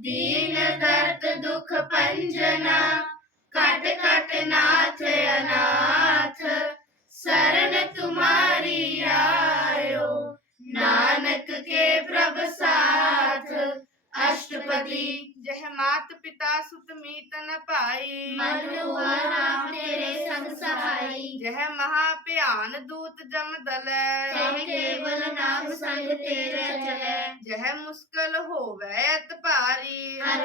ਦੀਨ ਦਰਦ ਦੁਖ ਪੰਜਨਾ ਕਟ ਕਟ ਨਾਥ ਅਨਾਥ ਸਰਨ ਤੁਮਾਰੀ ਆਇਓ ਨਾਨਕ ਕੇ ਪ੍ਰਭ ਸਾਥ। ਅਸ਼ਟਪਦੀ। ਜਹ ਮਾਤ ਪਿਤਾ ਸੁਤ ਮੀਤ ਨ ਭਾਈ। ਮਨ ਹੁਆ ਰਾਮ ਤੇਰੇ ਸੰਗ ਸਹਾਈ। ਜਹ ਮਹਾ ਭਿਆਨ ਦੂਤ ਜਮ ਦਲੈ। ਤੈ ਕੇਵਲ ਨਾਮ ਸੰਗ ਤੇਰੇ ਚਲੈ ਜਹ ਮੁਸਕਲ ਹੋਵੇ ਅਤ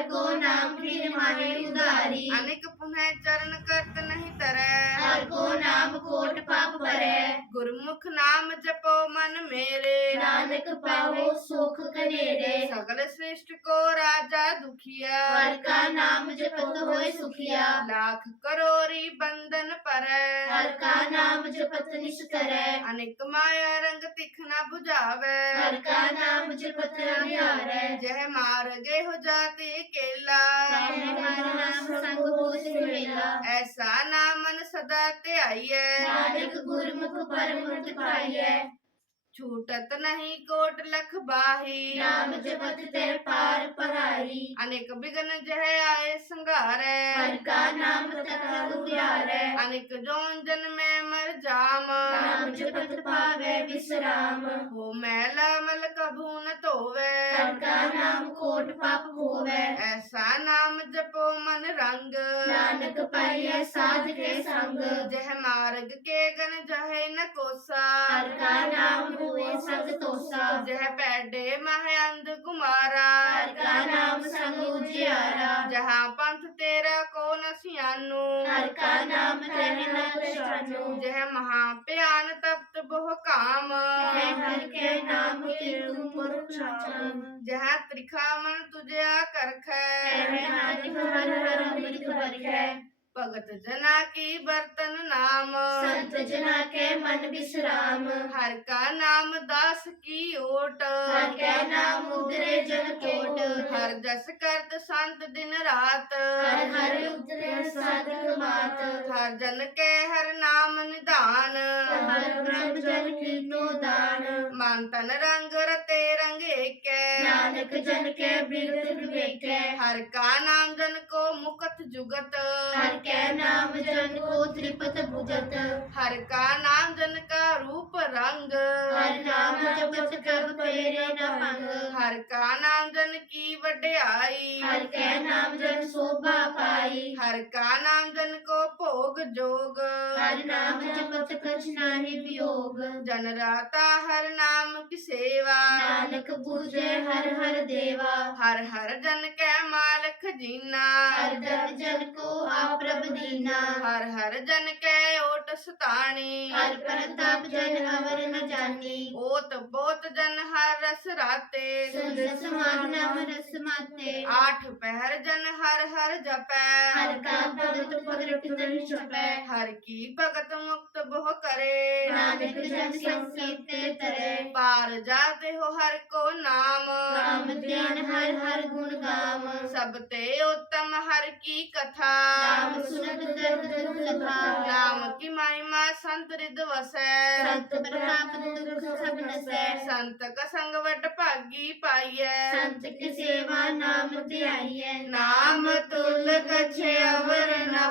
को नाम फिर माहे उदारी अनेक पुनः चरण करत नहीं तरੈ हर को नाम कोट पाप परे गुरमुख नाम जपो मन मेरे नानक पावो सुख कनेरे सगल सृष्ट को राजा दुखिया हर का नाम जपत होए सुखिया लाख करोरी बंधन पर हर का नाम जपत निश करे अनेक माया रंग तिखना बुझावे हर का नाम जपत निहारे जह मार गए हो जाते केला हर ਸੰਗ ਹੋਸ ਮਿਲਿਆ ਐਸਾ ਨਾਮਨ ਸਦਾ ਧਿਆਈਐ। ਨਾਨਕ ਗੁਰਮੁਖ ਪਰਮ ਪਾਈਐ। ਛੂਟਤ ਨਹੀਂ ਕੋਟ ਲਖ ਬਾਹੀ। ਨਾਮ ਜਪਤ ਤੇ ਪਾਰ ਪਰਾਈ। ਅਨੇਕ ਬਿਗਨ ਜਹ ਆਏ ਸੰਘਾਰੈ। ਹਰ ਕਾ ਨਾਮ ਤਕਾ ਉਗਿਆਰੈ ਅਨੇਕ ਜੋਨ ਜਨ ਮੈਂ ਮਰ ਜਾ ਮੁਝ ਪਤ ਪਾਵੇ ਵਿਸਰਾਮ। ਹੋ ਮੈਲਾ ਮਲ ਕਭੂ ਨ ਧੋਵੇ। ਹਰ ਕਾ ਨਾਮ ਕੋਟ ਪਾਪ ਹੋਵੇ। ਐਸਾ ਨਾਮ ਜਪੋ ਮਨ ਰੰਗ। ਨਾਨਕ ਪਾਈਐ ਸਾਧ ਕੇ ਸੰਗ। ਜਹ ਮਾਰਗ ਕੇ ਗਨ ਜਹੈ ਨ ਕੋਸਾ। ਹਰ ਕਾ ਨਾਮ ਹੋਏ ਸੰਗ ਤੋਸਾ। ਜਹ ਪੈਡੇ ਮਹਿ ਅੰਧ ਕੁਮਾਰਾ। ਹਰ ਕਾ ਨਾਮ ਸੰਗ ਉਜਿਆਰਾ। ਜਹਾਂ ਪੰਥ ਤੇਰਾ ਕੋ ਨ ਸਿਆਨੂ। ਹਰ ਕਾ ਨਾਮ का नाम तह न पहचानो जह महाप्यान तप्त बहु काम कह हर के नाम के तुम चाचन जहाँ त्रिखा मन तुझे करख कह नानक हर हर अमृत बरखे भगत जना की बर्तन नाम संत जना के मन विश्राम हर का नाम दास की ओट हर के नाम ਉਤਰੇ ਜਨ ਕੋਟ ਹਰ ਜਸ ਕਰਤ ਸੰਤ ਦਿਨ ਰਾਤ। ਹਰ ਹਰ ਉਤਰੇ ਸਾਧਕ ਮਾਤ ਹਰ ਜਨ ਕੈ ਹਰ ਨਾਮ ਨਿਧਾਨ। ਹਰ ਬ੍ਰਹਮ ਜਨ ਕੀਨੋ ਦਾਨ। ਮਨ ਤਨ ਰੰਗ ਰਤੇ ਰੰਗ ਏਕੈ। ਨਾਨਕ ਜਨ ਕੈ ਬਿਰਤ ਵਿਵੇਕੈ। ਹਰ ਕਾ ਨਾਮ ਜਨ ਕੋ ਮੁਕਤ ਜੁਗਤ। ਹਰ ਕੈ ਨਾਮ ਜਨ ਕੋ ਤ੍ਰਿਪਤ ਭੁਜਤ। ਹਰ ਕਾ ਨਾਮ ਜਨ ਕਾ ਰੂਪ ਰੰਗ। ਹਰ ਨਾਮ ਜਪਤ ਕਰ ਪਏ ਨਾ ਹਰ ਕਾ ਨਾਮ ਜਨ ਕੀ ਵਡਿਆਈ? ਹਰ ਕੈ ਨਾਮ ਜਨ ਸੋਭਾ ਪਾਈ। ਹਰ ਕਾ ਨਾਮ ਜਨ ਕੋ ਭੋਗ ਜੋਗ। ਹਰ ਨਾਮ ਜਪਤ ਕਛ ਨਾਹੀ ਵਿਯੋਗ। ਜਨ ਰਾਤਾ ਹਰ ਨਾਮ ਕੀ ਸੇਵਾ। ਨਾਨਕ ਪੂਜੈ ਹਰ ਹਰ ਦੇਵਾ। ਹਰ ਹਰ ਜਨ ਕੈ ਮਾ मालक जीना हर दर जन को आप्रभ दीना हर हर जन के ओट सताणी हर प्रताप जन अवर न जानी ओत बोत जन हर रस राते सुन समान नाम रस माते आठ पहर जन हर हर जपै हर का भगत पगट चितन छपे हर की भगत मुक्त बहु करे नानक जन संकीर्तन तरे पार जाते हो हर को नाम राम ध्यान हर हर गुण गाम सब ते उत्तम हर की कथा नाम सुनत दर्द दुख लखा नाम की महिमा संत रिद वसै संत प्रताप दुख सब नसै संत का संगवट भागी पाइए संत की सेवा नाम ध्याइए नाम तुल कछ अवर ना